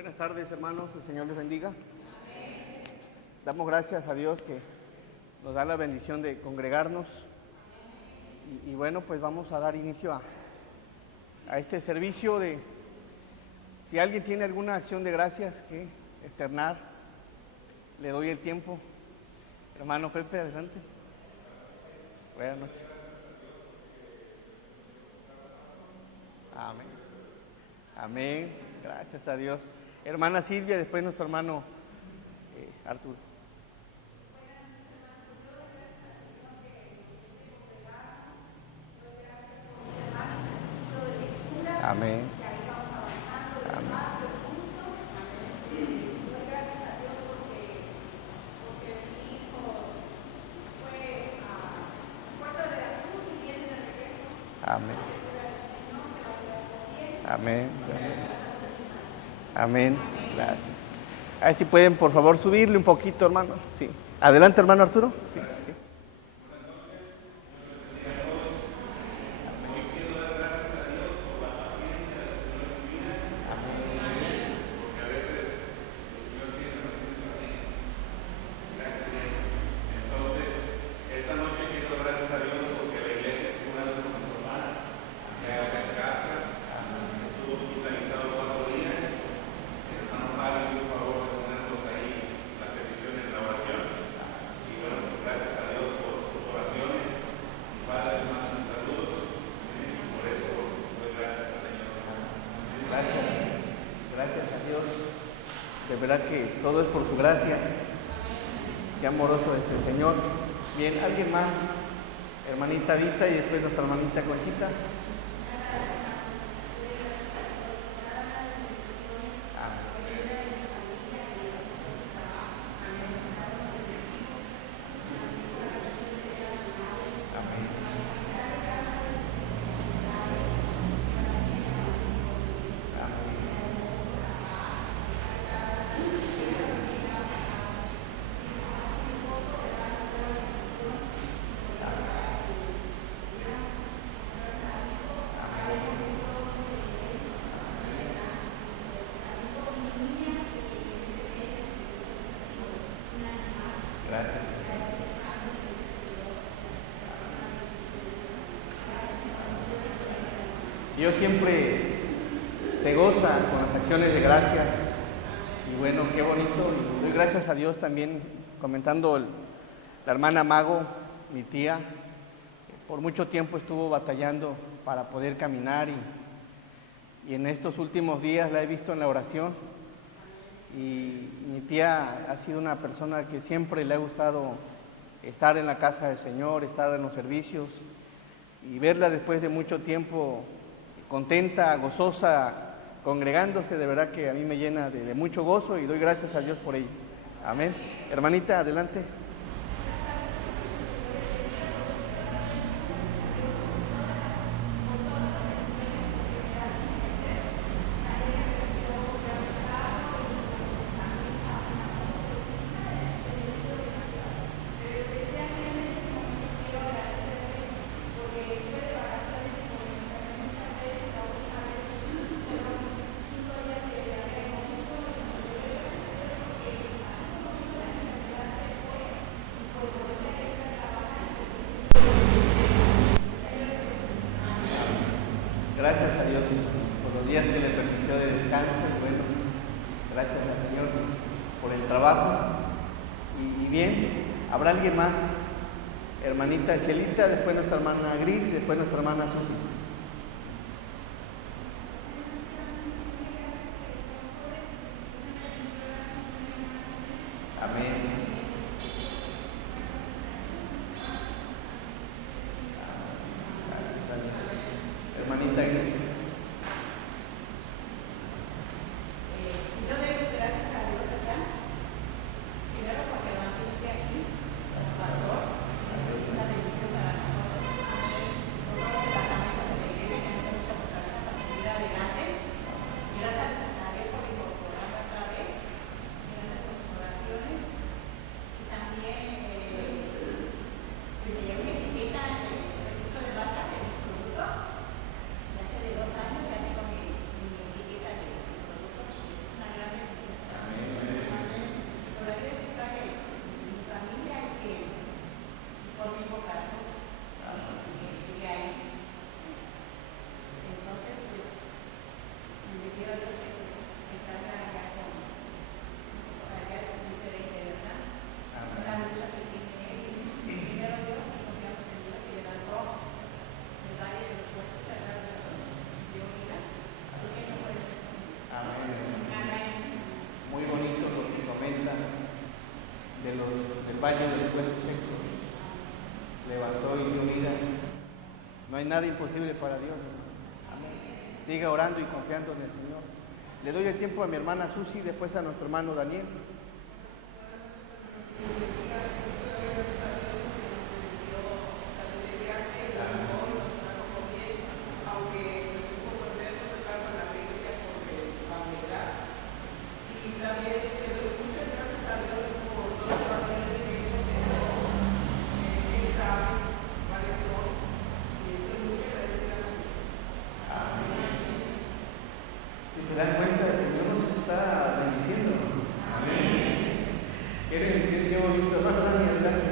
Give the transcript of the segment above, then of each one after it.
Buenas tardes, hermanos, el Señor les bendiga. Damos gracias a Dios que nos da la bendición de congregarnos y bueno, pues vamos a dar inicio a este servicio de, si alguien tiene alguna acción de gracias que externar, le doy el tiempo. Hermano Pepe, adelante. Buenas noches. Amén. Amén. Gracias a Dios. Hermana Silvia, después nuestro hermano Arturo. Amén. Amén. Amén. Amén. Amén. Gracias. A ver si pueden, por favor, subirle un poquito, hermano. Sí. Adelante, hermano Arturo. Sí, sí. Gracias a Dios, de verdad que todo es por su gracia, qué amoroso es el Señor. Bien, ¿alguien más? Hermanita Vita y después nuestra hermanita Conchita. Gracias. Dios siempre se goza con las acciones de gracias y bueno, qué bonito. Y doy gracias a Dios también, comentando la hermana Mago, mi tía, por mucho tiempo estuvo batallando para poder caminar y en estos últimos días la he visto en la oración. Y mi tía ha sido una persona que siempre le ha gustado estar en la casa del Señor, estar en los servicios y verla después de mucho tiempo contenta, gozosa, congregándose, de verdad que a mí me llena de mucho gozo y doy gracias a Dios por ello. Amén. Hermanita, adelante. Gracias a Dios por los días que le permitió de descanso. Bueno, gracias al Señor por el trabajo. Y bien, ¿habrá alguien más? Hermanita Chelita, después nuestra hermana Gris, después nuestra hermana Susi. Amén. Hermanita Gris. valle del hueso seco, levantó y dio vida. No hay nada imposible para Dios. Amén. Siga orando y confiando en el Señor. Le doy el tiempo a mi hermana Susi, después a nuestro hermano Daniel. Si se dan cuenta, el Señor nos está bendiciendo. Amén. ¿Quieren decir qué bonito? Hermano Daniel, adelante.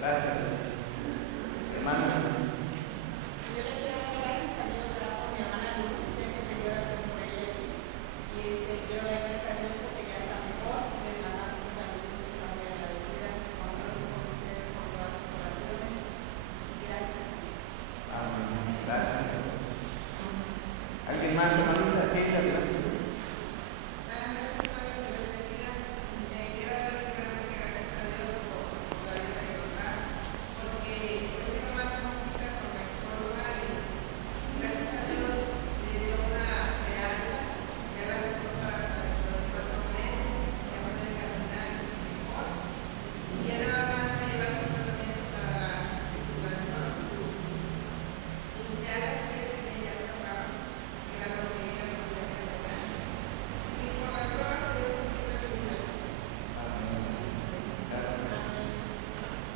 Gracias, hermano. Gracias. ¿Alguien más, hermanita? ¿Qué? Adelante.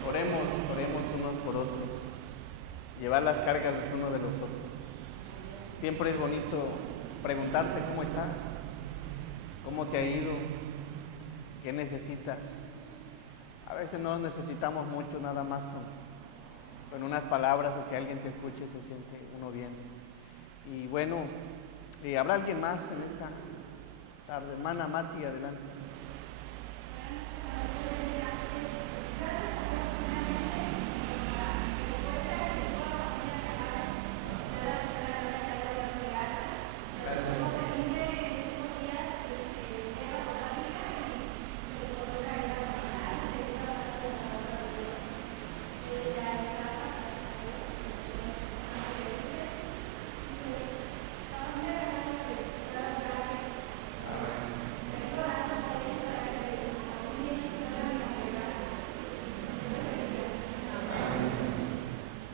Oremos unos por otros, llevar las cargas los unos de los otros. Siempre es bonito preguntarse cómo estás, cómo te ha ido, qué necesitas. A veces no necesitamos mucho, nada más con unas palabras o que alguien te escuche se siente uno bien. Y bueno, ¿habrá alguien más en esta tarde? Hermana Mati, adelante.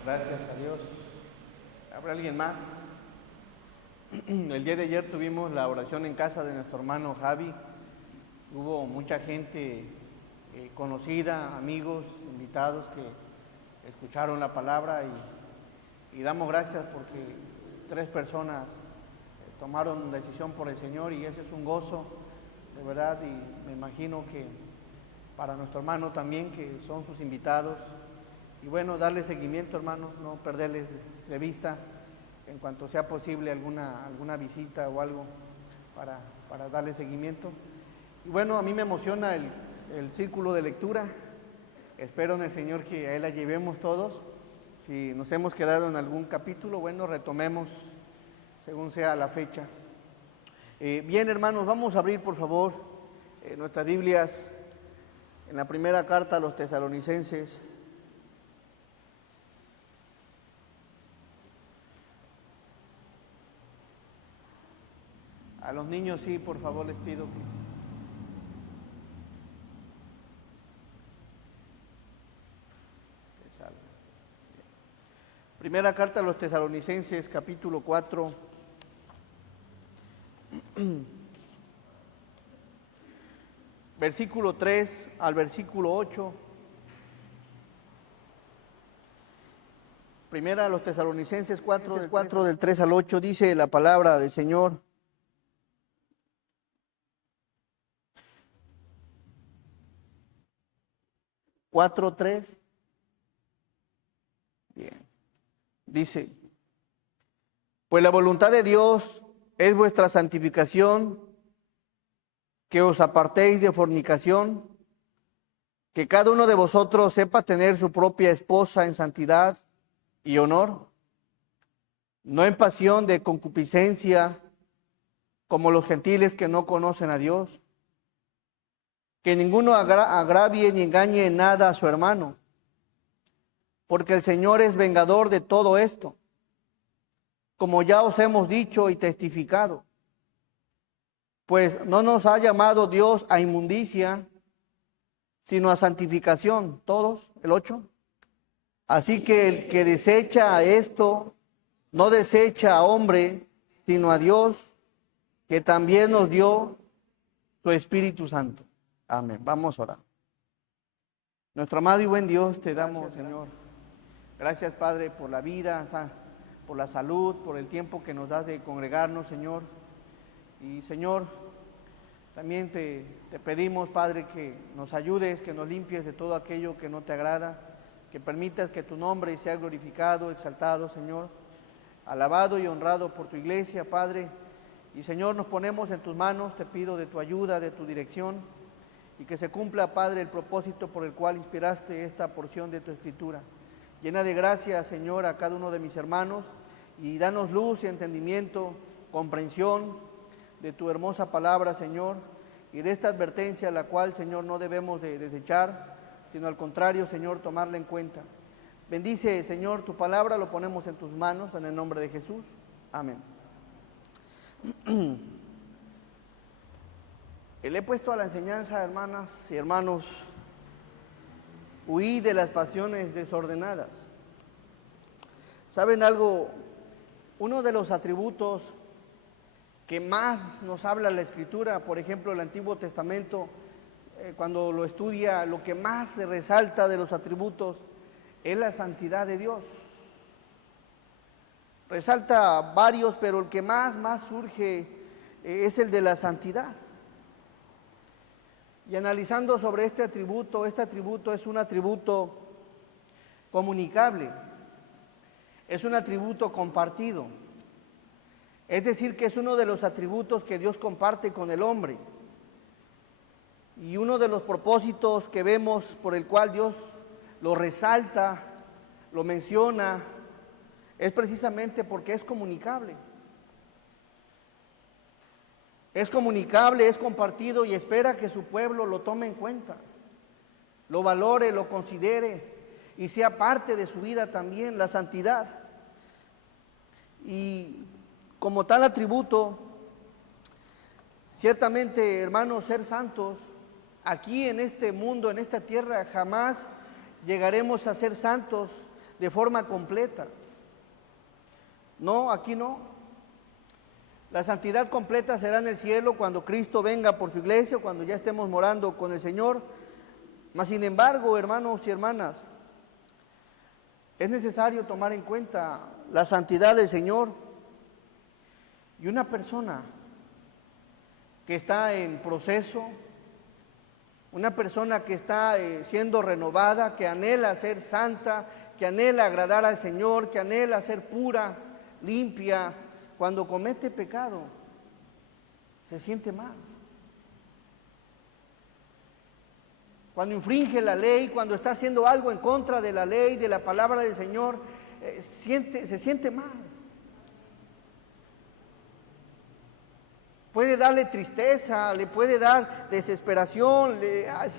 Gracias a Dios. ¿Habrá alguien más? El día de ayer tuvimos la oración en casa de nuestro hermano Javi. Hubo mucha gente conocida, amigos, invitados que escucharon la palabra y damos gracias porque 3 personas tomaron decisión por el Señor y ese es un gozo, de verdad, y me imagino que para nuestro hermano también, que son sus invitados. Y bueno, darle seguimiento, hermanos, no perderles de vista en cuanto sea posible alguna visita o algo para darle seguimiento. Y bueno, a mí me emociona el círculo de lectura. Espero en el Señor que a Él la llevemos todos. Si nos hemos quedado en algún capítulo, bueno, retomemos según sea la fecha. Bien, hermanos, vamos a abrir, por favor, nuestras Biblias en la primera carta a los Tesalonicenses. A los niños sí, por favor, les pido que salgan. Primera carta a los Tesalonicenses, capítulo 4. Versículo 3 al versículo 8. Primera a los Tesalonicenses 4 del 3 al 8, dice la palabra del Señor. ¿4, 3? Bien. Dice, pues la voluntad de Dios es vuestra santificación, que os apartéis de fornicación, que cada uno de vosotros sepa tener su propia esposa en santidad y honor, no en pasión de concupiscencia, como los gentiles que no conocen a Dios. Que ninguno agravie ni engañe en nada a su hermano, porque el Señor es vengador de todo esto, como ya os hemos dicho y testificado. Pues no nos ha llamado Dios a inmundicia, sino a santificación. Todos, el 8. Así que el que desecha esto, no desecha a hombre, sino a Dios, que también nos dio su Espíritu Santo. Amén. Vamos a orar. Nuestro amado y buen Dios, te damos, Señor. Gracias, Padre, por la vida, por la salud, por el tiempo que nos das de congregarnos, Señor. Y, Señor, también te pedimos, Padre, que nos ayudes, que nos limpies de todo aquello que no te agrada, que permitas que tu nombre sea glorificado, exaltado, Señor, alabado y honrado por tu iglesia, Padre. Y, Señor, nos ponemos en tus manos, te pido de tu ayuda, de tu dirección, y que se cumpla, Padre, el propósito por el cual inspiraste esta porción de tu Escritura. Llena de gracia, Señor, a cada uno de mis hermanos, y danos luz y entendimiento, comprensión de tu hermosa palabra, Señor, y de esta advertencia, la cual, Señor, no debemos de desechar, sino al contrario, Señor, tomarla en cuenta. Bendice, Señor, tu palabra, lo ponemos en tus manos, en el nombre de Jesús. Amén. Le he puesto a la enseñanza, hermanas y hermanos, huí de las pasiones desordenadas. ¿Saben algo? Uno de los atributos que más nos habla la Escritura, por ejemplo, el Antiguo Testamento, cuando lo estudia, lo que más se resalta de los atributos es la santidad de Dios. Resalta varios, pero el que más surge es el de la santidad. Y analizando sobre este atributo es un atributo comunicable, es un atributo compartido. Es decir, que es uno de los atributos que Dios comparte con el hombre. Y uno de los propósitos que vemos por el cual Dios lo resalta, lo menciona, es precisamente porque es comunicable. Es comunicable, es compartido y espera que su pueblo lo tome en cuenta, lo valore, lo considere y sea parte de su vida también, la santidad. Y como tal atributo, ciertamente, hermanos, ser santos, aquí en este mundo, en esta tierra, jamás llegaremos a ser santos de forma completa. No, aquí no. La santidad completa será en el cielo cuando Cristo venga por su iglesia, cuando ya estemos morando con el Señor. Mas, sin embargo, hermanos y hermanas, es necesario tomar en cuenta la santidad del Señor. Y una persona que está en proceso, una persona que está siendo renovada, que anhela ser santa, que anhela agradar al Señor, que anhela ser pura, limpia, cuando comete pecado, se siente mal. Cuando infringe la ley, cuando está haciendo algo en contra de la ley, de la palabra del Señor, se siente mal. Puede darle tristeza, le puede dar desesperación,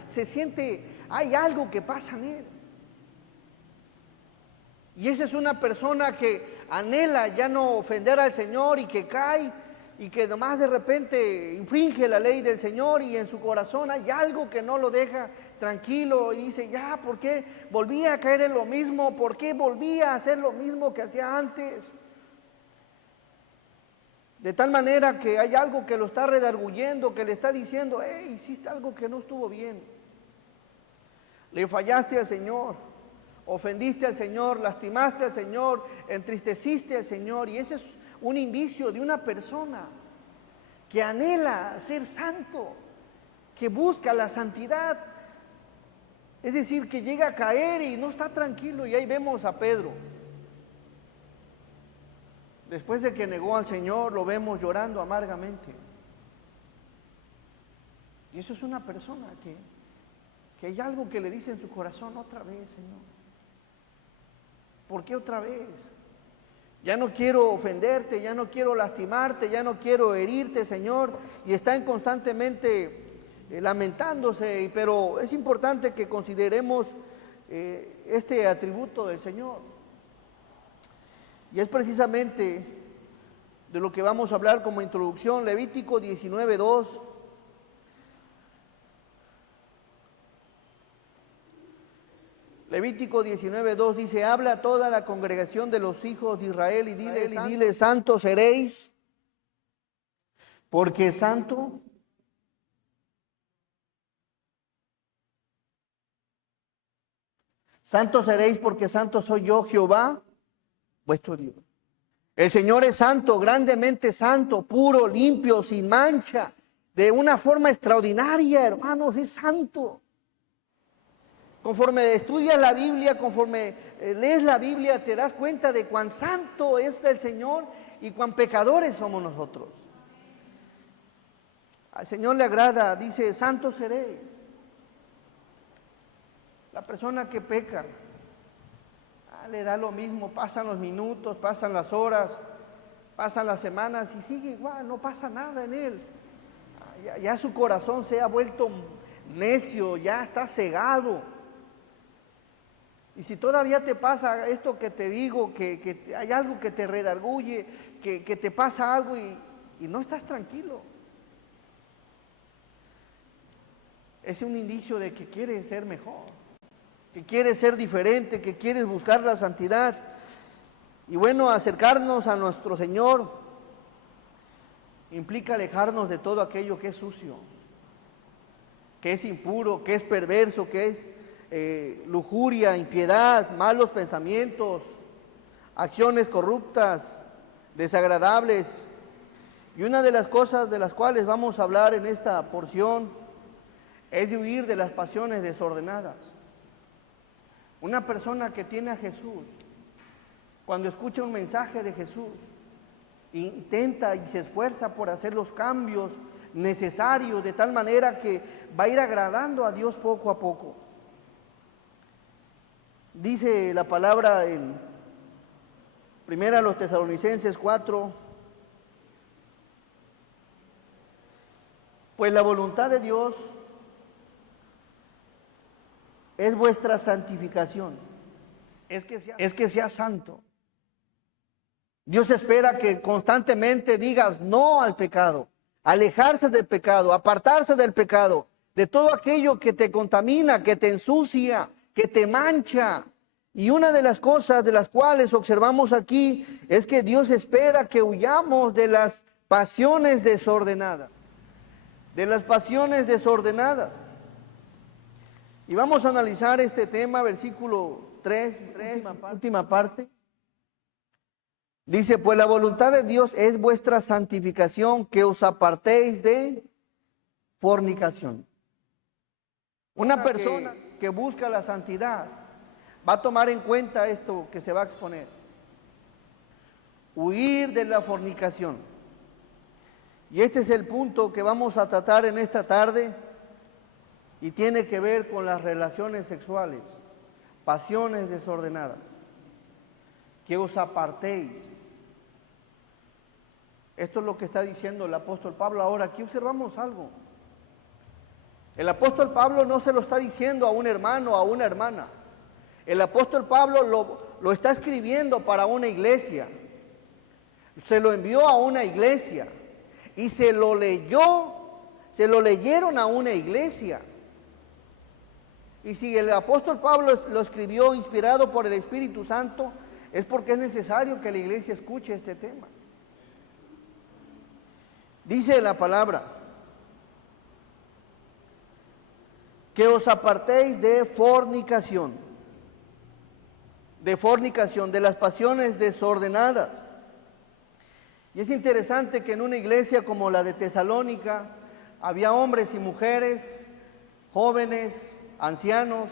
se siente, hay algo que pasa en él. Y esa es una persona que anhela ya no ofender al Señor y que cae y que nomás de repente infringe la ley del Señor y en su corazón hay algo que no lo deja tranquilo y dice, ya, ¿por qué volví a caer en lo mismo? ¿Por qué volví a hacer lo mismo que hacía antes? De tal manera que hay algo que lo está redarguyendo, que le está diciendo, hiciste algo que no estuvo bien. Le fallaste al Señor. Ofendiste al Señor, lastimaste al Señor, entristeciste al Señor, y ese es un indicio de una persona que anhela ser santo, que busca la santidad, es decir, que llega a caer y no está tranquilo. Y ahí vemos a Pedro, después de que negó al Señor, lo vemos llorando amargamente. Y eso es una persona que hay algo que le dice en su corazón, otra vez, Señor. ¿Por qué otra vez? Ya no quiero ofenderte, ya no quiero lastimarte, ya no quiero herirte, Señor. Y están constantemente lamentándose, pero es importante que consideremos este atributo del Señor. Y es precisamente de lo que vamos a hablar como introducción, Levítico 19:2. Levítico 19:2 dice: habla a toda la congregación de los hijos de Israel y dile, santos seréis, porque santo seréis, porque santo soy yo, Jehová, vuestro Dios. El Señor es santo, grandemente santo, puro, limpio, sin mancha, de una forma extraordinaria, hermanos, es santo. Conforme estudias la Biblia, conforme lees la Biblia, te das cuenta de cuán santo es el Señor y cuán pecadores somos nosotros. Al Señor le agrada, dice, santo seréis. La persona que peca, le da lo mismo, pasan los minutos, pasan las horas, pasan las semanas y sigue igual, no pasa nada en él. Ya su corazón se ha vuelto necio, ya está cegado. Y si todavía te pasa esto que te digo, que hay algo que te redarguye, que te pasa algo y no estás tranquilo, es un indicio de que quieres ser mejor, que quieres ser diferente, que quieres buscar la santidad. Y bueno, acercarnos a nuestro Señor implica alejarnos de todo aquello que es sucio, que es impuro, que es perverso, que es lujuria, impiedad, malos pensamientos, acciones corruptas, desagradables. Y una de las cosas de las cuales vamos a hablar en esta porción es de huir de las pasiones desordenadas. Una persona que tiene a Jesús, cuando escucha un mensaje de Jesús, intenta y se esfuerza por hacer los cambios necesarios de tal manera que va a ir agradando a Dios poco a poco. Dice la palabra en 1 Tesalonicenses 4, pues la voluntad de Dios es vuestra santificación, es que sea santo. Dios espera que constantemente digas no al pecado, alejarse del pecado, apartarse del pecado, de todo aquello que te contamina, que te ensucia, que te mancha. Y una de las cosas de las cuales observamos aquí es que Dios espera que huyamos de las pasiones desordenadas, de las pasiones desordenadas. Y vamos a analizar este tema, versículo 3, última parte. Dice, pues la voluntad de Dios es vuestra santificación, que os apartéis de fornicación. Una persona que busca la santidad va a tomar en cuenta esto que se va a exponer. Huir de la fornicación. Y este es el punto que vamos a tratar en esta tarde y tiene que ver con las relaciones sexuales, pasiones desordenadas. Que os apartéis. Esto es lo que está diciendo el apóstol Pablo. Ahora, aquí observamos algo. El apóstol Pablo no se lo está diciendo a un hermano o a una hermana. El apóstol Pablo lo está escribiendo para una iglesia. Se lo envió a una iglesia y se lo leyeron a una iglesia. Y si el apóstol Pablo lo escribió inspirado por el Espíritu Santo, es porque es necesario que la iglesia escuche este tema. Dice la palabra, que os apartéis de fornicación, de las pasiones desordenadas. Y es interesante que en una iglesia como la de Tesalónica había hombres y mujeres, jóvenes, ancianos,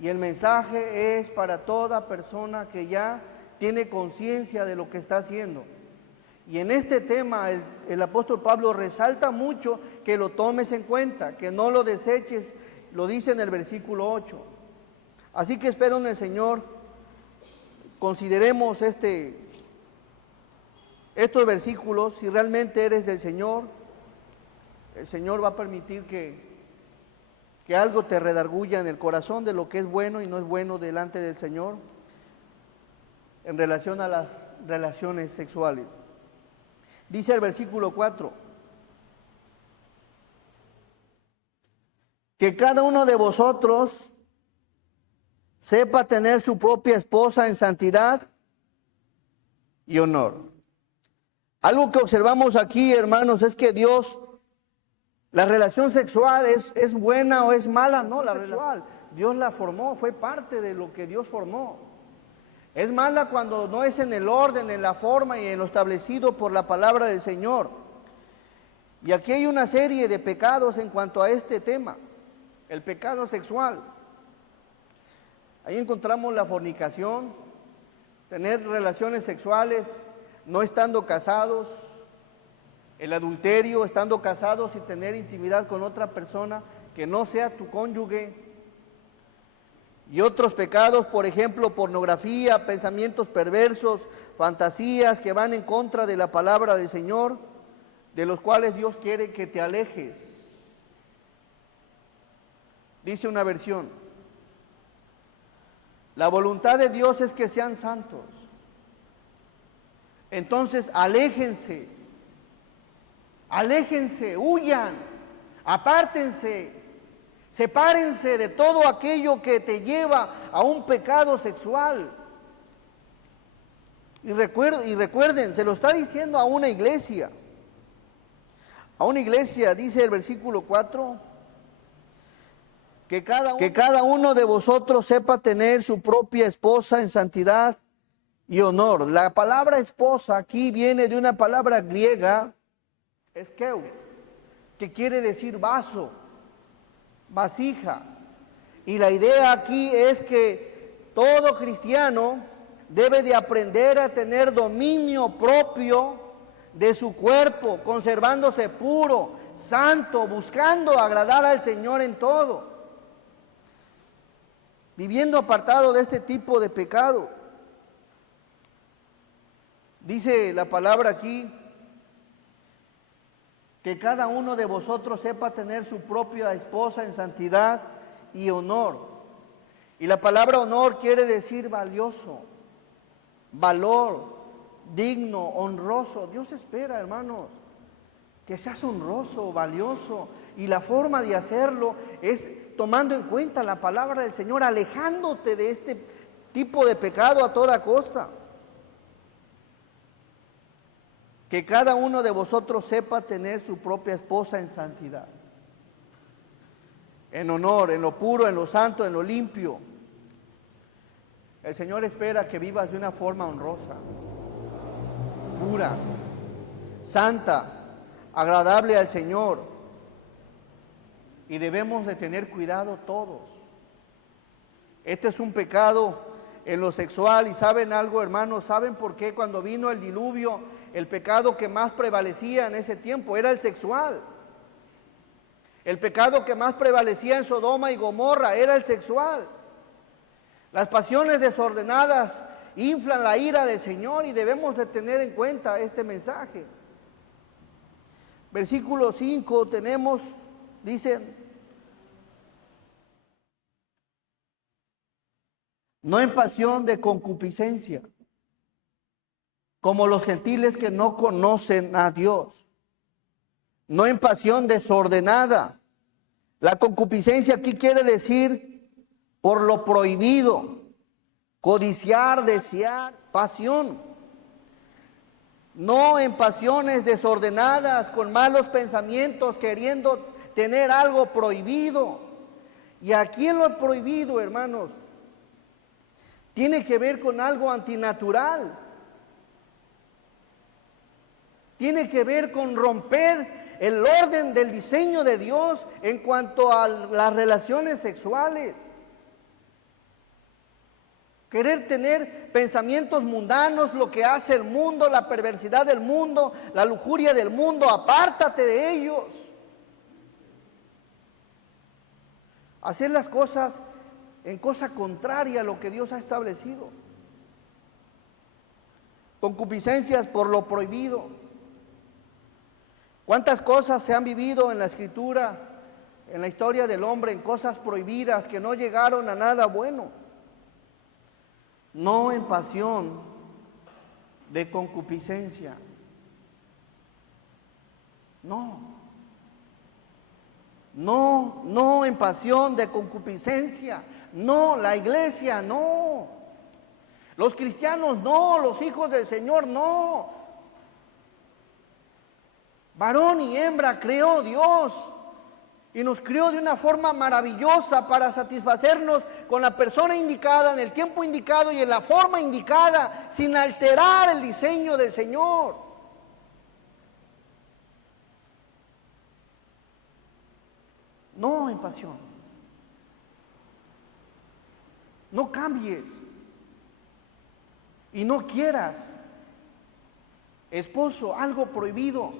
y el mensaje es para toda persona que ya tiene conciencia de lo que está haciendo. Y en este tema el apóstol Pablo resalta mucho que lo tomes en cuenta, que no lo deseches, lo dice en el versículo 8. Así que espero en el Señor, consideremos este estos versículos, si realmente eres del Señor, el Señor va a permitir que algo te redarguya en el corazón de lo que es bueno y no es bueno delante del Señor en relación a las relaciones sexuales. Dice el versículo 4, que cada uno de vosotros sepa tener su propia esposa en santidad y honor. Algo que observamos aquí, hermanos, es que Dios, la relación sexual es buena o es mala, no, la sexual, Dios la formó, fue parte de lo que Dios formó. Es mala cuando no es en el orden, en la forma y en lo establecido por la palabra del Señor. Y aquí hay una serie de pecados en cuanto a este tema, el pecado sexual. Ahí encontramos la fornicación, tener relaciones sexuales no estando casados, el adulterio, estando casados y tener intimidad con otra persona que no sea tu cónyuge, y otros pecados, por ejemplo, pornografía, pensamientos perversos, fantasías que van en contra de la palabra del Señor, de los cuales Dios quiere que te alejes. Dice una versión, la voluntad de Dios es que sean santos. Entonces, aléjense, huyan, apártense, sepárense de todo aquello que te lleva a un pecado sexual. Y recuerden, se lo está diciendo a una iglesia. A una iglesia, dice el versículo 4, que cada uno de vosotros sepa tener su propia esposa en santidad y honor. La palabra esposa aquí viene de una palabra griega, eskeu, que quiere decir vaso, vasija. Y la idea aquí es que todo cristiano debe de aprender a tener dominio propio de su cuerpo, conservándose puro, santo, buscando agradar al Señor en todo, viviendo apartado de este tipo de pecado. Dice la palabra aquí, que cada uno de vosotros sepa tener su propia esposa en santidad y honor. Y la palabra honor quiere decir valioso, valor, digno, honroso. Dios espera, hermanos, que seas honroso, valioso. Y la forma de hacerlo es tomando en cuenta la palabra del Señor, alejándote de este tipo de pecado a toda costa. Que cada uno de vosotros sepa tener su propia esposa en santidad, en honor, en lo puro, en lo santo, en lo limpio. El Señor espera que vivas de una forma honrosa, pura, santa, agradable al Señor. Y debemos de tener cuidado todos. Este es un pecado en lo sexual. Y ¿saben algo, hermanos? ¿Saben por qué cuando vino el diluvio, el pecado que más prevalecía en ese tiempo era el sexual? El pecado que más prevalecía en Sodoma y Gomorra era el sexual. Las pasiones desordenadas inflan la ira del Señor y debemos de tener en cuenta este mensaje. Versículo 5 tenemos, dicen, no en pasión de concupiscencia, como los gentiles que no conocen a Dios, no en pasión desordenada. La concupiscencia aquí quiere decir por lo prohibido, codiciar, desear, pasión. No en pasiones desordenadas, con malos pensamientos, queriendo tener algo prohibido. Y aquí en lo prohibido, hermanos, tiene que ver con algo antinatural. Tiene que ver con romper el orden del diseño de Dios en cuanto a las relaciones sexuales. Querer tener pensamientos mundanos, lo que hace el mundo, la perversidad del mundo, la lujuria del mundo, apártate de ellos. Hacer las cosas en cosa contraria a lo que Dios ha establecido. concupiscencias por lo prohibido. ¿Cuántas cosas se han vivido en la Escritura, en la historia del hombre, en cosas prohibidas que no llegaron a nada bueno? No en pasión de concupiscencia. No en pasión de concupiscencia. No, la iglesia no. Los cristianos no, los hijos del Señor no. Varón y hembra creó Dios y nos creó de una forma maravillosa para satisfacernos con la persona indicada, en el tiempo indicado y en la forma indicada, sin alterar el diseño del Señor. No en pasión. No cambies y no quieras, esposo, algo prohibido.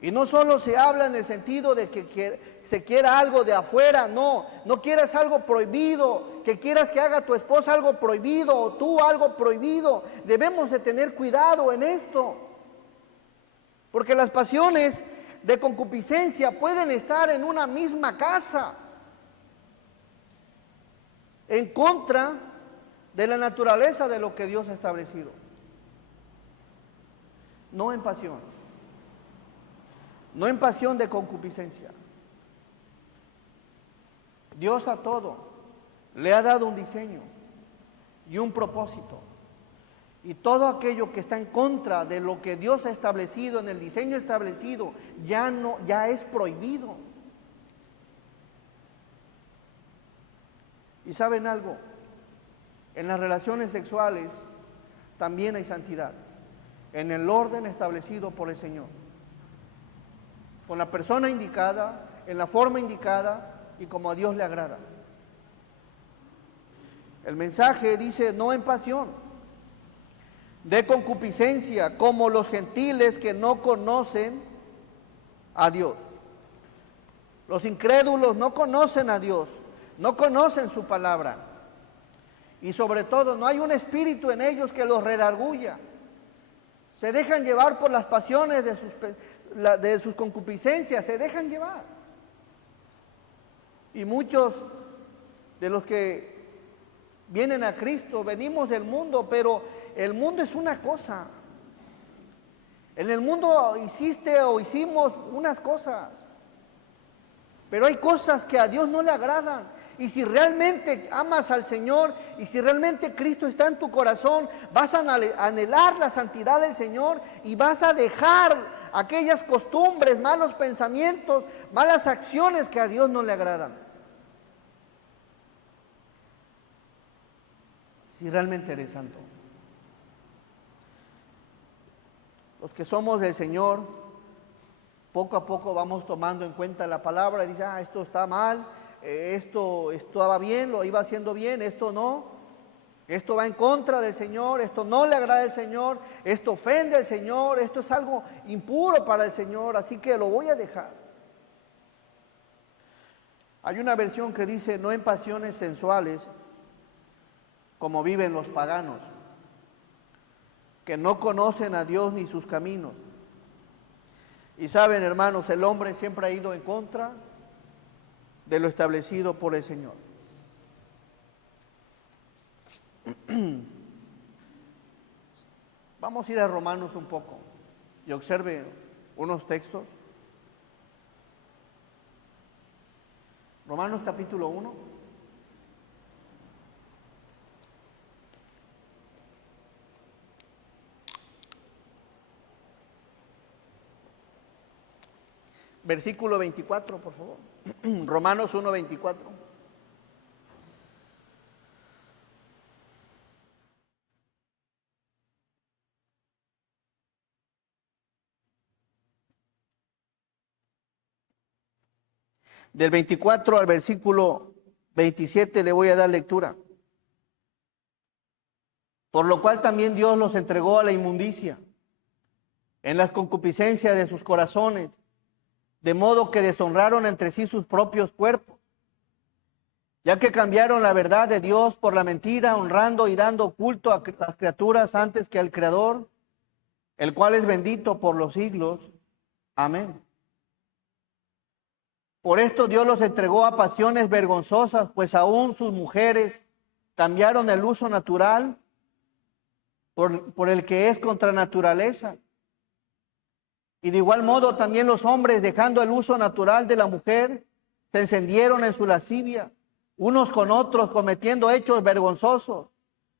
Y no solo se habla en el sentido de que se quiera algo de afuera, no quieras algo prohibido, que quieras que haga tu esposa algo prohibido o tú algo prohibido. Debemos de tener cuidado en esto, porque las pasiones de concupiscencia pueden estar en una misma casa, en contra de la naturaleza de lo que Dios ha establecido. No en pasión. No en pasión de concupiscencia. Dios a todo le ha dado un diseño y un propósito. Y todo aquello que está en contra de lo que Dios ha establecido, en el diseño establecido, ya es prohibido. ¿Y saben algo? En las relaciones sexuales también hay santidad, en el orden establecido por el Señor, con la persona indicada, en la forma indicada y como a Dios le agrada. El mensaje dice: no en pasión de concupiscencia, como los gentiles que no conocen a Dios. Los incrédulos no conocen a Dios, no conocen su palabra. Y sobre todo, no hay un espíritu en ellos que los redarguya. Se dejan llevar por las pasiones de sus concupiscencias, se dejan llevar. Y muchos de los que vienen a Cristo, venimos del mundo, pero el mundo es una cosa. En el mundo hiciste o hicimos unas cosas, pero hay cosas que a Dios no le agradan. Y si realmente amas al Señor y si realmente Cristo está en tu corazón, vas a anhelar la santidad del Señor y vas a dejar aquellas costumbres, malos pensamientos, malas acciones que a Dios no le agradan. Si realmente eres santo. Los que somos del Señor, poco a poco vamos tomando en cuenta la palabra y dice: esto está mal, esto estaba bien, lo iba haciendo bien, esto no, esto va en contra del Señor, esto no le agrada al Señor, esto ofende al Señor, esto es algo impuro para el Señor, así que lo voy a dejar. Hay una versión que dice: no en pasiones sensuales, como viven los paganos, que no conocen a Dios ni sus caminos. Y saben, hermanos, el hombre siempre ha ido en contra de lo establecido por el Señor. Vamos a ir a Romanos un poco y observe unos textos. Romanos capítulo 1. Versículo 24, por favor. Romanos 1, 24. Del 24 al versículo 27 le voy a dar lectura. Por lo cual también Dios los entregó a la inmundicia, en las concupiscencias de sus corazones, de modo que deshonraron entre sí sus propios cuerpos, ya que cambiaron la verdad de Dios por la mentira, honrando y dando culto a las criaturas antes que al Creador, el cual es bendito por los siglos. Amén. Por esto Dios los entregó a pasiones vergonzosas, pues aún sus mujeres cambiaron el uso natural por el que es contra naturaleza. Y de igual modo también los hombres, dejando el uso natural de la mujer, se encendieron en su lascivia, unos con otros, cometiendo hechos vergonzosos,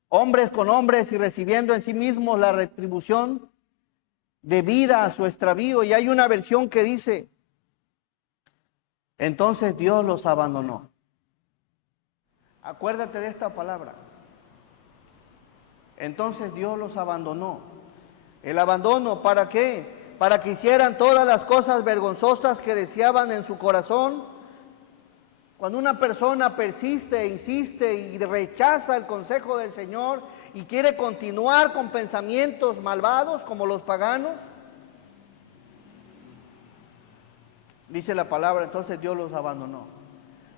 hombres con hombres y recibiendo en sí mismos la retribución debida a su extravío. Y hay una versión que dice, entonces Dios los abandonó. Acuérdate de esta palabra. Entonces Dios los abandonó. El abandono, ¿para qué? Para que hicieran todas las cosas vergonzosas que deseaban en su corazón. Cuando una persona persiste, insiste y rechaza el consejo del Señor y quiere continuar con pensamientos malvados como los paganos, dice la palabra, entonces Dios los abandonó.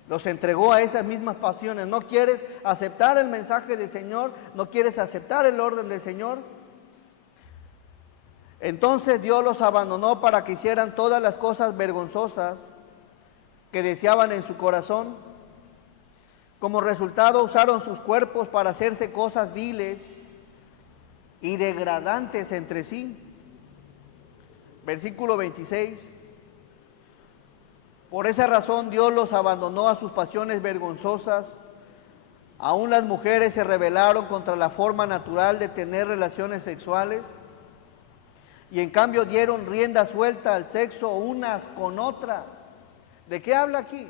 Los entregó a esas mismas pasiones. ¿No quieres aceptar el mensaje del Señor? ¿No quieres aceptar el orden del Señor? Entonces Dios los abandonó para que hicieran todas las cosas vergonzosas que deseaban en su corazón. Como resultado usaron sus cuerpos para hacerse cosas viles y degradantes entre sí. Versículo 26. Por esa razón Dios los abandonó a sus pasiones vergonzosas. Aún las mujeres se rebelaron contra la forma natural de tener relaciones sexuales y en cambio dieron rienda suelta al sexo unas con otras. ¿De qué habla aquí?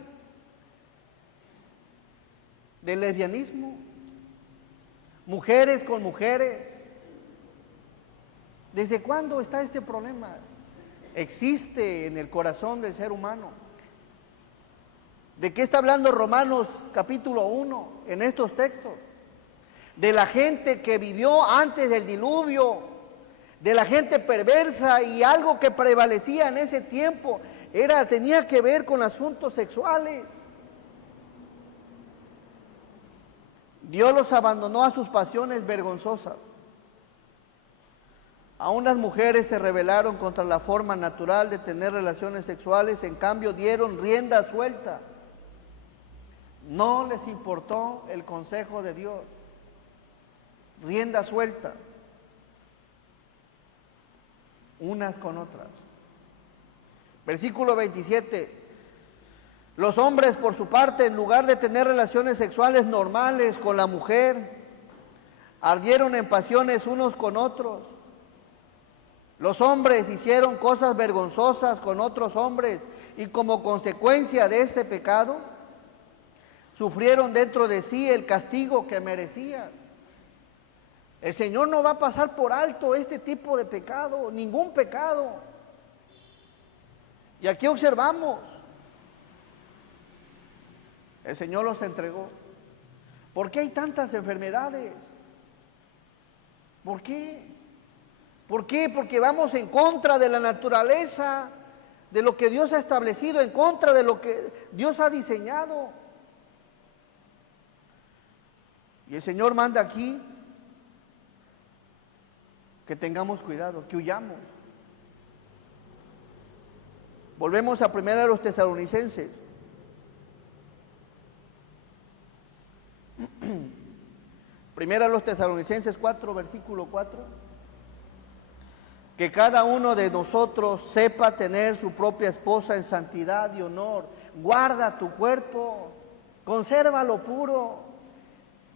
Del lesbianismo. Mujeres con mujeres. ¿Desde cuándo está este problema? Existe en el corazón del ser humano. ¿De qué está hablando Romanos capítulo 1 en estos textos? De la gente que vivió antes del diluvio, de la gente perversa, y algo que prevalecía en ese tiempo tenía que ver con asuntos sexuales. Dios los abandonó a sus pasiones vergonzosas. Aún las mujeres se rebelaron contra la forma natural de tener relaciones sexuales, en cambio dieron rienda suelta. No les importó el consejo de Dios. Rienda suelta. Unas con otras. Versículo 27. Los hombres, por su parte, en lugar de tener relaciones sexuales normales con la mujer, ardieron en pasiones unos con otros. Los hombres hicieron cosas vergonzosas con otros hombres y como consecuencia de ese pecado, sufrieron dentro de sí el castigo que merecían. El Señor no va a pasar por alto este tipo de pecado, ningún pecado. Y aquí observamos, el Señor los entregó. ¿Por qué hay tantas enfermedades? ¿Por qué? ¿Por qué? Porque vamos en contra de la naturaleza, de lo que Dios ha establecido, en contra de lo que Dios ha diseñado. Y el Señor manda aquí que tengamos cuidado, que huyamos. Volvemos a 1 Tesalonicenses. Primera Tesalonicenses 4, versículo 4. Que cada uno de nosotros sepa tener su propia esposa en santidad y honor. Guarda tu cuerpo, consérvalo puro.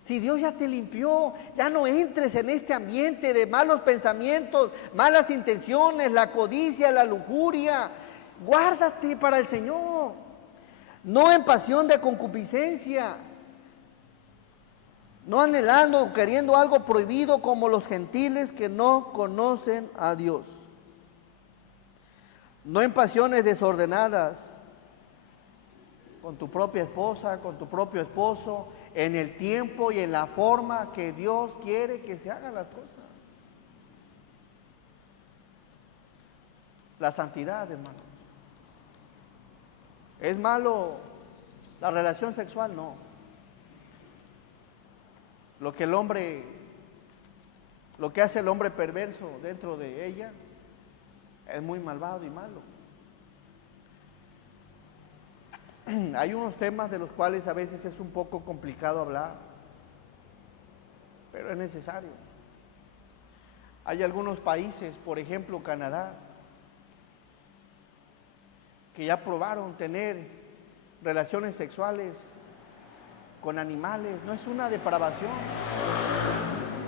Si Dios ya te limpió, ya no entres en este ambiente de malos pensamientos, malas intenciones, la codicia, la lujuria. Guárdate para el Señor, no en pasión de concupiscencia, no anhelando o queriendo algo prohibido como los gentiles que no conocen a Dios. No en pasiones desordenadas, con tu propia esposa, con tu propio esposo, en el tiempo y en la forma que Dios quiere que se hagan las cosas. La santidad, hermano. ¿Es malo la relación sexual? No. lo que el hombre, lo que hace el hombre perverso dentro de ella, es muy malvado y malo. Hay unos temas de los cuales a veces es un poco complicado hablar, pero es necesario. Hay algunos países, por ejemplo Canadá, que ya probaron tener relaciones sexuales con animales. No es una depravación.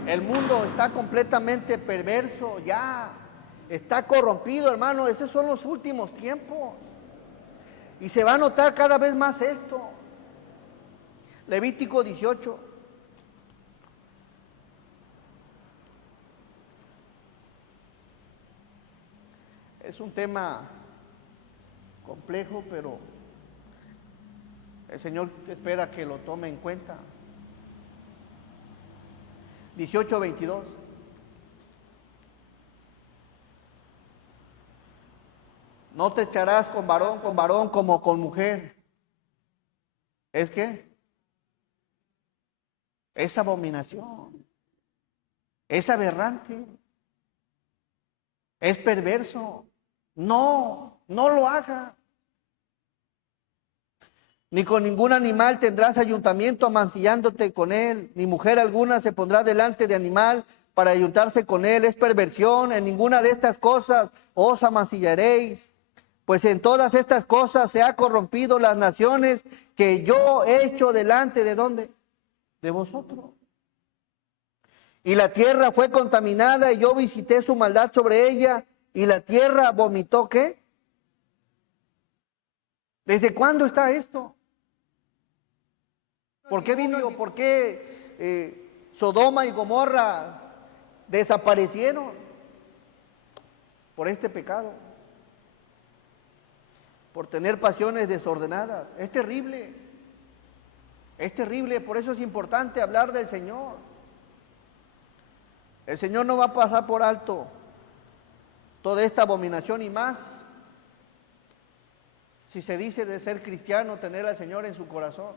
El mundo está completamente perverso, ya está corrompido, hermano. Esos son los últimos tiempos. Y se va a notar cada vez más esto. Levítico 18. Es un tema complejo, pero el Señor espera que lo tome en cuenta. 18:22. No te echarás con varón como con mujer. ¿Es qué? Es abominación. Es aberrante. Es perverso. No, no lo haga. Ni con ningún animal tendrás ayuntamiento amancillándote con él, ni mujer alguna se pondrá delante de animal para ayuntarse con él. Es perversión. En ninguna de estas cosas os amancillaréis, pues en todas estas cosas se ha corrompido las naciones que yo he hecho delante de ¿dónde? De vosotros. Y la tierra fue contaminada y yo visité su maldad sobre ella, y la tierra vomitó ¿qué? ¿Desde cuándo está esto? ¿Por qué vino? ¿Por qué Sodoma y Gomorra desaparecieron? Por este pecado. Por tener pasiones desordenadas. Es terrible. Es terrible, por eso es importante hablar del Señor. El Señor no va a pasar por alto toda esta abominación y más si se dice de ser cristiano, tener al Señor en su corazón.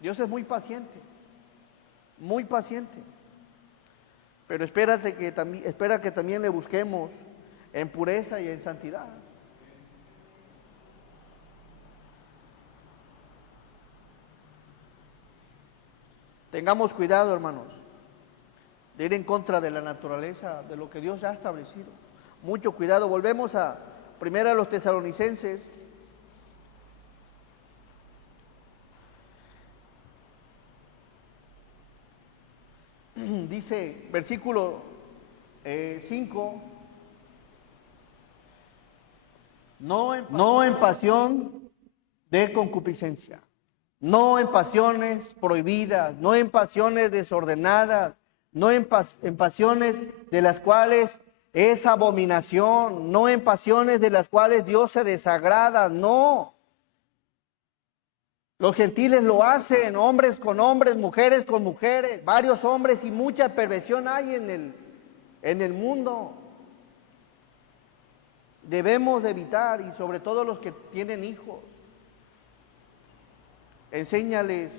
Dios es muy paciente, pero espera que también le busquemos en pureza y en santidad. Tengamos cuidado, hermanos, de ir en contra de la naturaleza, de lo que Dios ha establecido. Mucho cuidado. Volvemos a primero a los Tesalonicenses. Dice, versículo 5, no en pasión de concupiscencia, no en pasiones prohibidas, no en pasiones desordenadas, no en pasiones de las cuales es abominación, no en pasiones de las cuales Dios se desagrada, no. Los gentiles lo hacen, hombres con hombres, mujeres con mujeres, varios hombres, y mucha perversión hay en el mundo. Debemos de evitar, y sobre todo los que tienen hijos, enséñales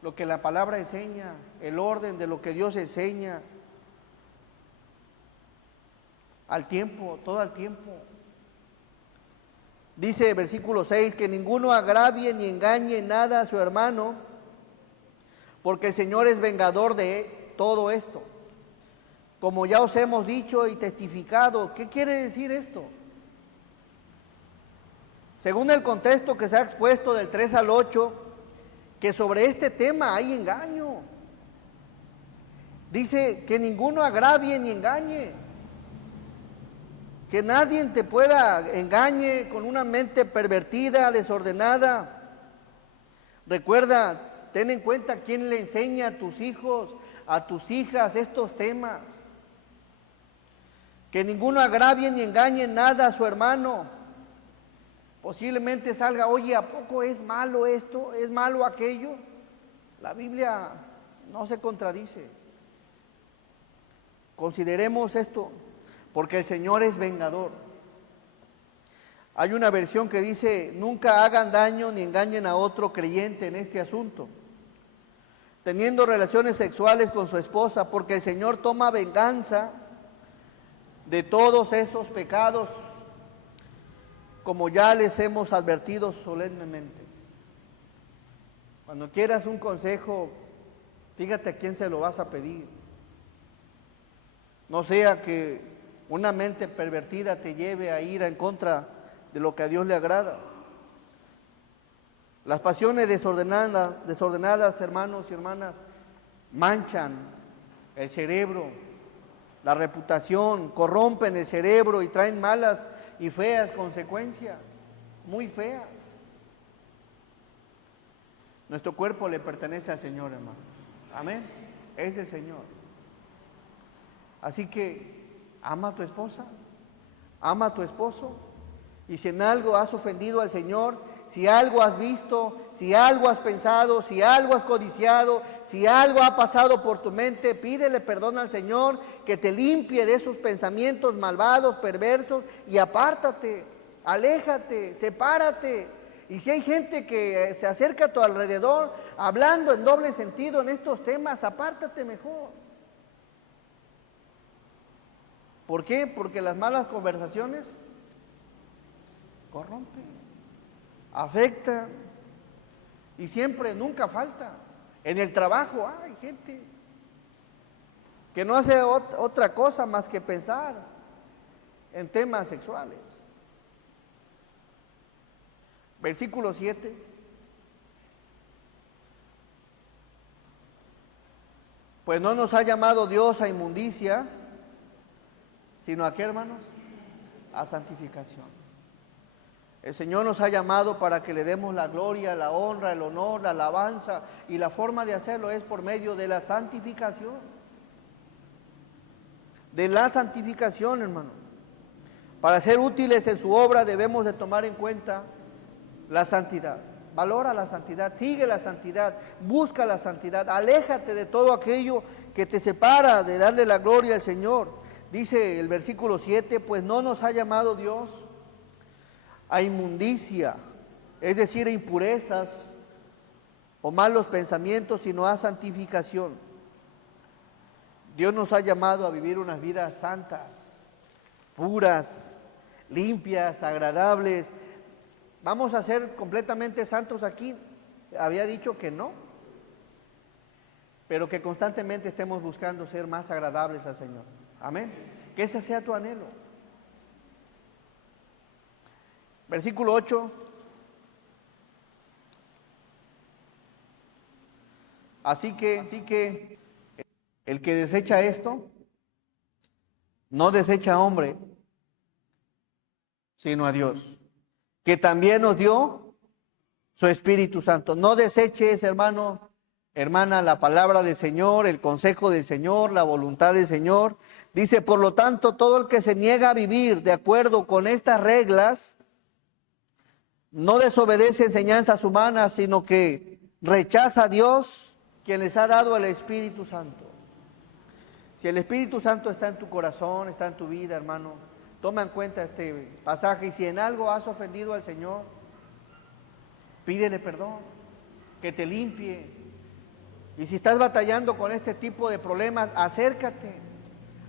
lo que la palabra enseña, el orden de lo que Dios enseña, al tiempo, todo al tiempo. Dice versículo 6, que ninguno agravie ni engañe nada a su hermano, porque el Señor es vengador de todo esto. Como ya os hemos dicho y testificado. ¿Qué quiere decir esto? Según el contexto que se ha expuesto del 3 al 8, que sobre este tema hay engaño. Dice que ninguno agravie ni engañe. Que nadie te pueda engañe con una mente pervertida, desordenada. Recuerda, ten en cuenta quién le enseña a tus hijos, a tus hijas estos temas. Que ninguno agravie ni engañe nada a su hermano. Posiblemente salga, oye, ¿a poco es malo esto? ¿Es malo aquello? La Biblia no se contradice. Consideremos esto, porque el Señor es vengador. Hay una versión que dice, nunca hagan daño ni engañen a otro creyente en este asunto. teniendo relaciones sexuales con su esposa, porque el Señor toma venganza de todos esos pecados, como ya les hemos advertido solemnemente. Cuando quieras un consejo, fíjate a quién se lo vas a pedir. No sea que una mente pervertida te lleve a ir en contra de lo que a Dios le agrada. Las pasiones desordenadas, hermanos y hermanas, manchan el cerebro, la reputación, corrompen el cerebro y traen malas y feas consecuencias, muy feas. Nuestro cuerpo le pertenece al Señor, hermano. Amén. Es el Señor. Así que ama a tu esposa, ama a tu esposo, y si en algo has ofendido al Señor, si algo has visto, si algo has pensado, si algo has codiciado, si algo ha pasado por tu mente, pídele perdón al Señor, que te limpie de esos pensamientos malvados, perversos, y apártate, aléjate, sepárate. Y si hay gente que se acerca a tu alrededor hablando en doble sentido en estos temas, apártate mejor. ¿Por qué? Porque las malas conversaciones corrompen, afectan, y siempre, nunca falta. En el trabajo hay gente que no hace otra cosa más que pensar en temas sexuales. Versículo 7. Pues no nos ha llamado Dios a inmundicia, sino a ¿qué, hermanos? A santificación. El Señor nos ha llamado para que le demos la gloria, la honra, el honor, la alabanza, y la forma de hacerlo es por medio de la santificación. De la santificación, hermano. Para ser útiles en su obra debemos de tomar en cuenta la santidad. Valora la santidad, sigue la santidad, busca la santidad, aléjate de todo aquello que te separa de darle la gloria al Señor. Dice el versículo 7, pues no nos ha llamado Dios a inmundicia, es decir, a impurezas o malos pensamientos, sino a santificación. Dios nos ha llamado a vivir unas vidas santas, puras, limpias, agradables. ¿Vamos a ser completamente santos aquí? Había dicho que no, pero que constantemente estemos buscando ser más agradables al Señor. Amén. Que ese sea tu anhelo. Versículo 8. Así que el que desecha esto, no desecha a hombre, sino a Dios, que también nos dio su Espíritu Santo. No deseches, hermano, hermana, la palabra del Señor, el consejo del Señor, la voluntad del Señor. Dice, por lo tanto, todo el que se niega a vivir de acuerdo con estas reglas, no desobedece enseñanzas humanas, sino que rechaza a Dios, quien les ha dado el Espíritu Santo. Si el Espíritu Santo está en tu corazón, está en tu vida, hermano, toma en cuenta este pasaje, y si en algo has ofendido al Señor, pídele perdón, que te limpie. Y si estás batallando con este tipo de problemas, acércate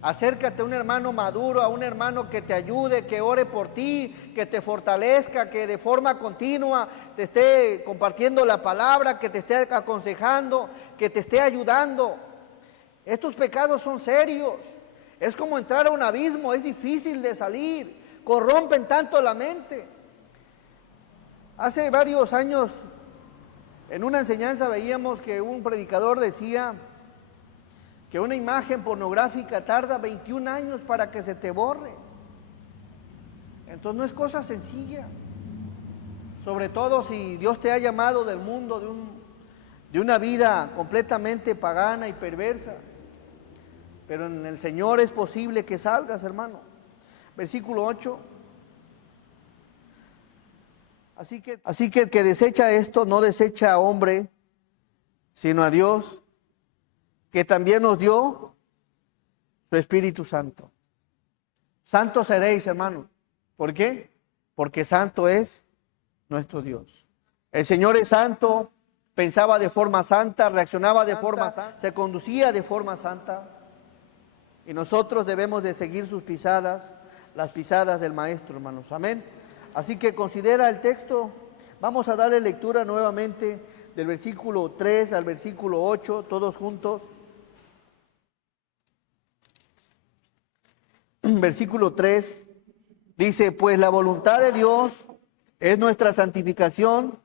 a un hermano maduro, a un hermano que te ayude, que ore por ti, que te fortalezca, que de forma continua te esté compartiendo la palabra, que te esté aconsejando, que te esté ayudando. Estos pecados son serios. Es como entrar a un abismo, es difícil de salir, corrompen tanto la mente. Hace varios años, en una enseñanza veíamos que un predicador decía que una imagen pornográfica tarda 21 años para que se te borre. Entonces no es cosa sencilla, sobre todo si Dios te ha llamado del mundo de una vida completamente pagana y perversa. Pero en el Señor es posible que salgas, hermano. Versículo 8. Así que el que desecha esto no desecha a hombre, sino a Dios, que también nos dio su Espíritu Santo. Santos seréis, hermano. ¿Por qué? Porque santo es nuestro Dios. El Señor es santo, pensaba de forma santa, reaccionaba de forma santa, se conducía de forma santa. Y nosotros debemos de seguir sus pisadas, las pisadas del Maestro, hermanos. Amén. Así que considera el texto. Vamos a darle lectura nuevamente del versículo 3 al versículo 8, todos juntos. Versículo 3 dice: pues la voluntad de Dios es nuestra santificación,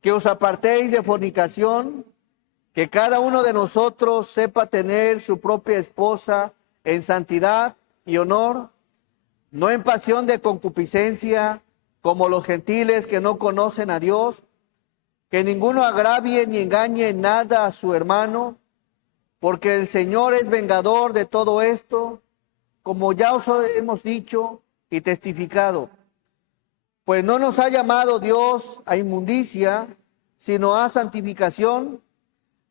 que os apartéis de fornicación, que cada uno de nosotros sepa tener su propia esposa en santidad y honor, no en pasión de concupiscencia, como los gentiles que no conocen a Dios, que ninguno agravie ni engañe en nada a su hermano, porque el Señor es vengador de todo esto, como ya os hemos dicho y testificado. Pues no nos ha llamado Dios a inmundicia, sino a santificación.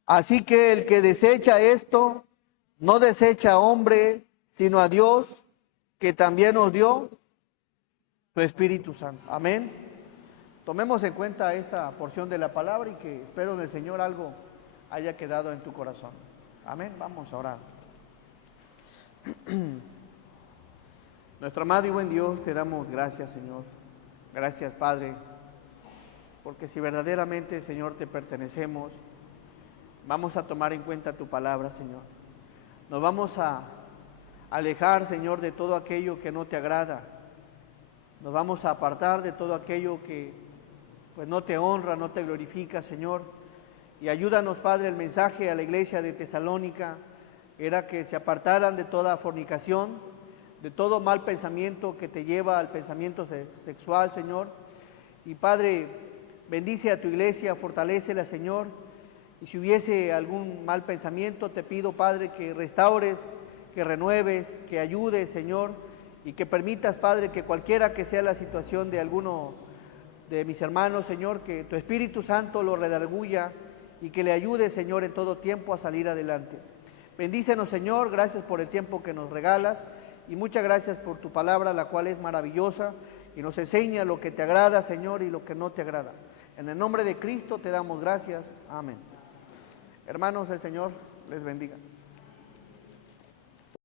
Así que el que desecha esto, no desecha a hombre, sino a Dios, que también nos dio su Espíritu Santo. Amén. Tomemos en cuenta esta porción de la palabra y que espero del Señor algo haya quedado en tu corazón. Amén. Vamos a orar. Nuestro amado y buen Dios, te damos gracias, Señor. Gracias, Padre, porque si verdaderamente, Señor, te pertenecemos, vamos a tomar en cuenta tu palabra, Señor. Nos vamos a alejar, Señor, de todo aquello que no te agrada. Nos vamos a apartar de todo aquello que pues no te honra, no te glorifica, Señor. Y ayúdanos, Padre, el mensaje a la iglesia de Tesalónica era que se apartaran de toda fornicación, de todo mal pensamiento que te lleva al pensamiento sexual, Señor. Y Padre, bendice a tu iglesia, fortalécela, Señor. Y si hubiese algún mal pensamiento, te pido, Padre, que restaures, que renueves, que ayudes, Señor, y que permitas, Padre, que cualquiera que sea la situación de alguno de mis hermanos, Señor, que tu Espíritu Santo lo redarguya y que le ayude, Señor, en todo tiempo a salir adelante. Bendícenos, Señor, gracias por el tiempo que nos regalas y muchas gracias por tu palabra, la cual es maravillosa y nos enseña lo que te agrada, Señor, y lo que no te agrada. En el nombre de Cristo te damos gracias. Amén. Hermanos, el Señor les bendiga.